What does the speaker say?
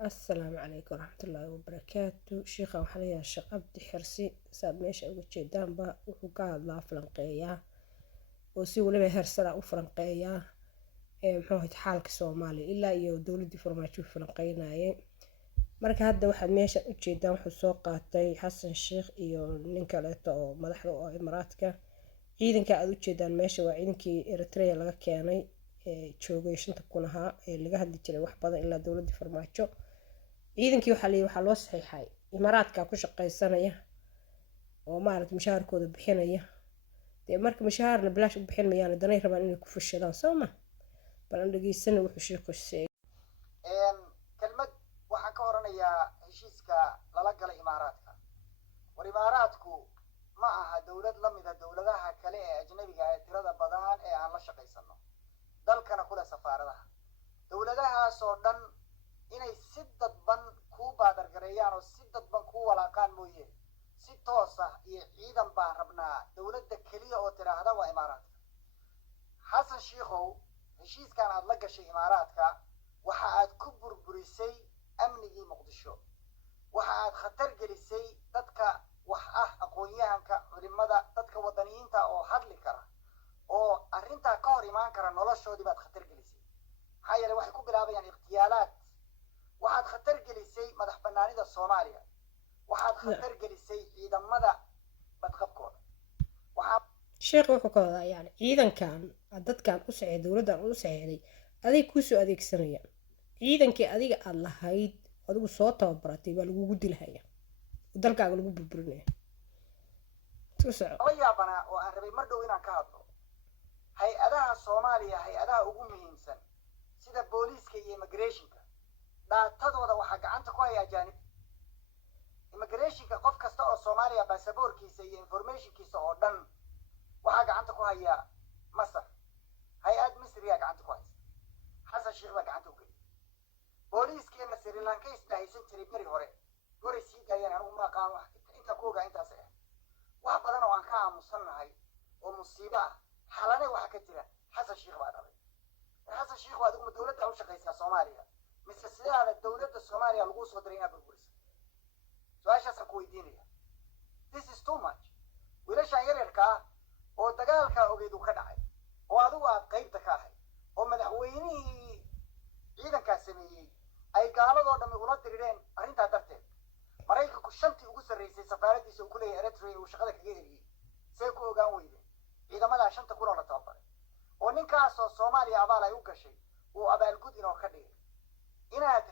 السلام عليكم ورحمة الله وبركاته. شيخة وحليا الشيخ عبد حرسي ساد ماشي uga jeedaanba wuxuu ka hadlaa falanqeeyaa oo si waliba hersara u falanqeeyaa muxuu ahayd xaalka Soomaaliya ilaa iyo dowladii farmaajo falanqeynayay. Marka hadda waxaad meesha u jeedaan wuxuu soo qaatay Xasan Sheekh iyo nin kaleeto oo madaxda oo Imaaraadka. Ciidanka aad u jeedaan meesha waa ciidankii Eritrea laga keenay joogay 5,000 ahaa ee laga hadli jiray wax badan ilaa dowladii farmaajo. ciidankii waxaa loo saxiixay Imaaraadka ku shaqaysanaya oo maaragtay mushaharkooda bixinaya. dee marka mushaharna bilaash u bixin mayaan danay rabaan inay ku fashadaan Soomaa. bal aan dhageysano wuxuu sheekhu sheegay. kelmad waxaan ka oranayaa heshiiska lala galay Imaaraadka. war Imaaraadku ma aha dawlad la mid ah dawladaha kale ee ajnabiga ah ee tirada badan ee aan la shaqaysano dalkana kula safaaradaha dawladahaas oo dhan inay si dadban ku baadargareeyaan oo si dadban ku walaaqaan mooyee si toos ah iyo ciidan baan rabnaa dawladda keliya oo tiraahda waa Imaaraadka. xasan shiikhow heshiiskan aad la gashay Imaaraadka waxa aad ku burburisay amnigii Muqdisho, waxa aad khatar gelisay dadka wax ah aqoon-yahanka culimada dadka wadaniyiinta oo hadli kara oo arrintaa ka hor imaan kara noloshoodii baad khatar gelisay. maxaa yeelay waxay ku bilaabayaan ikhtiyaalaad. waxaad khatar gelisay madax bannaanida Soomaaliya, waxaad khatar gelisay ciidamada badqabkooda. sheekh wuxuu ka wadaa yani ciidankan dadkan u socday dowladdan u socday adig ku soo adeegsanayaan ciidankii adiga aad lahayd adigu soo tababaratay baa lagugu dilhaya dalkaaga lagu burburinaya. la yaabana oo aan rabay mar dhow inaan ka hadlo hay-adaha Soomaaliya, hay-adaha ugu muhiimsan sida booliiska iyo immigrationka dhaatadooda waxaa gacanta ku haya ajaanib. immigrationka qof kasta oo Soomaaliya baasaboorkiisa iyo informationkiisa oo dhan waxaa gacanta ku haya Masar. hay-ad Misriya gacanta ku haysa. xasan Sheekh baa gacanta u geliyay. booliiskeena Sri Lanka isdhahaysan jiray beri hore goray sii daayeen anigu ma aqaan wax inta ku ogaa intaas ah. wax badan oo aan ka aamusannahay oo musiibo ah xalane waxa ka jira xasan Sheekh baa dhalay. xasan Sheekh waa adigu dowladda u shaqaysa Soomaaliya mise sidaada dowladda Soomaaliya lagu soo diray inaad burburisa? su-aashaas aan ku weydiinaya. this is too much. wiilashan yaryarka ah oo dagaalka ogeyd uu ka dhacay oo adigu aad qaybta ka ahay oo madaxweynihii ciidankaas sameeyey ay gaaladoo dhammi ula dirireen arrintaa darteed maraykanku shantii ugu sarraysay safaaradiisa uu ku leeyahay Eritrea uu shaqada kaga eriyey see ku ogaan weyde ciidamadaa 5,000 oo la tababaray oo ninkaasoo Soomaaliya abaal ay u gashay uu abaalgud inoo ka dhigay inaad